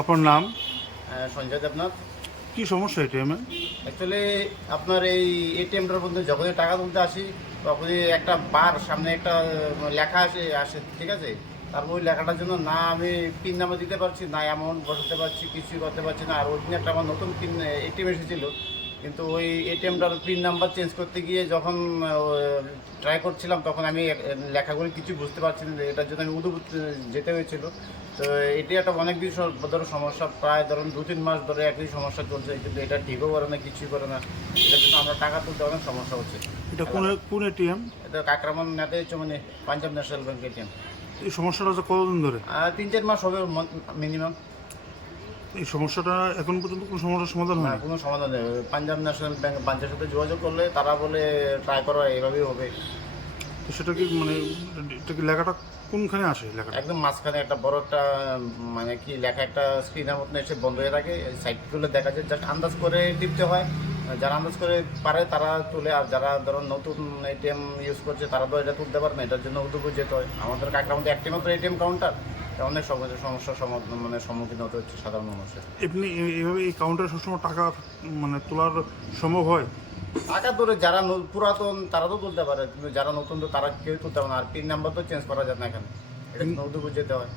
আপনার নাম? সঞ্জয় দেবনাথ। কি সমস্যা এটিএমে? অ্যাকচুয়ালি আপনার এই এটিএমটার মধ্যে যখনই টাকা তুলতে আসি তখনই একটা বার সামনে একটা লেখা আসে ঠিক আছে। তারপর ওই লেখাটার জন্য না আমি পিন নাম্বার দিতে পারছি, না অ্যামাউন্ট বসাতে পারছি, কিছুই করতে পারছি না। আর ওই দিন একটা আমার নতুন পিন এটিএম এসেছিলো, কিন্তু ওই এটিএমটার পিন নাম্বার চেঞ্জ করতে গিয়ে যখন ট্রাই করছিলাম তখন আমি লেখাগুলি কিছু বুঝতে পারছি না। এটার জন্য আমি উদুপ যেতে হয়েছিল। তো এটি একটা অনেক দিন ধরো সমস্যা, প্রায় ধরুন 2-3 মাস ধরে একই সমস্যা চলছে, কিন্তু এটা ঠিকও করে না, কিছুই করে না। এটার জন্য আমরা টাকা তুলতে অনেক সমস্যা হচ্ছে। এটা কোন এটিএম? এটা কাকরামন নেতা মানে পাঞ্জাব ন্যাশনাল ব্যাংক এটিএম। এই সমস্যাটা যে কতদিন ধরে? 3-4 মাস হবে মিনিমাম। এই সমস্যাটা এখন পর্যন্ত কোনো সমস্যার সমাধান না, হয়? কোনো সমাধান নেই। পাঞ্জাব ন্যাশনাল ব্যাংক ব্রাঞ্চের সাথে যোগাযোগ করলে তারা বলে ট্রাই করা এভাবেই হবে। তো সেটা কি মানে এটা কি লেখাটা কোনখানে আসে লেখাটা? একদম মাঝখানে একটা বড় একটা মানে কি লেখা একটা স্ক্রিনের মতন এসে বন্ধ হয়ে থাকে, সাইডগুলো দেখা যায়, জাস্ট আন্দাজ করে টিপতে হয়। যারা আন্দাজ করে পারে তারা তুলে, আর যারা ধরুন নতুন এটিএম ইউজ করছে তারা তো এটা তুলতে পারে না। এটার জন্য উদুপুর যেতে হয়। আমাদের কাকরামধ্যে একটি মাত্র এটিএম কাউন্টার, অনেক সমস্যার সম্মুখীন হতে হচ্ছে সাধারণ মানুষের। এমনি এইভাবে এই কাউন্টারে সবসময় টাকা মানে তোলার সম্ভব হয়? টাকা ধরে যারা পুরাতন তারা তো তুলতে পারে, কিন্তু যারা নতুন তো তারা কেউ তুলতে পারে না। আর পিন নাম্বার তো চেঞ্জ করা যায় না এখানে, এটা উদুপুর যেতে হয়।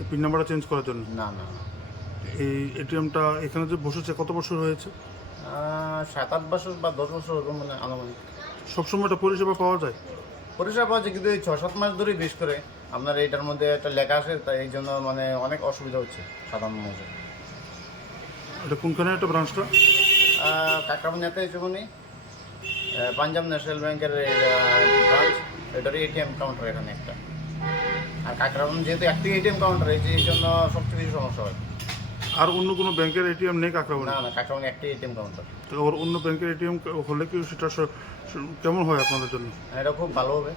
এই পিন নাম্বারটা চেঞ্জ করার জন্য? না না না। এই এটিএমটা এখানে যে বসেছে কত বছর হয়েছে? 7-8 বছর বা 10 বছর ওরকম মানে আনুমানিক। সবসময় এটা পরিষেবা পাওয়া যায়? পরিষেবা পাওয়া যায়, কিন্তু এই 6-7 মাস ধরেই বেশ করে আপনার এইটার মধ্যে একটা লেখা আসে, তাই এই জন্য মানে অনেক অসুবিধা হচ্ছে সাধারণ মানুষের। এটা কোনখানে একটা ব্রাঞ্চটা? কাকরামন নেতা যেমনই পাঞ্জাব ন্যাশনাল ব্যাংকের ব্রাঞ্চ, এটারই এটিএম কাউন্টার এখানে একটা। আর কাকরামন যেহেতু একটি এটিএম কাউন্টার, এই জন্য সবচেয়ে বেশি সমস্যা হয়। আর অন্য কোনো ব্যাংকের এটিএম নেই কাকরাবনে? না না, কাকরামন একটি এটিএম কাউন্টার। তো ওর অন্য ব্যাংকের এটিএম হলে কি সেটা কেমন হয় আপনাদের জন্য? এটা খুব ভালো হবে।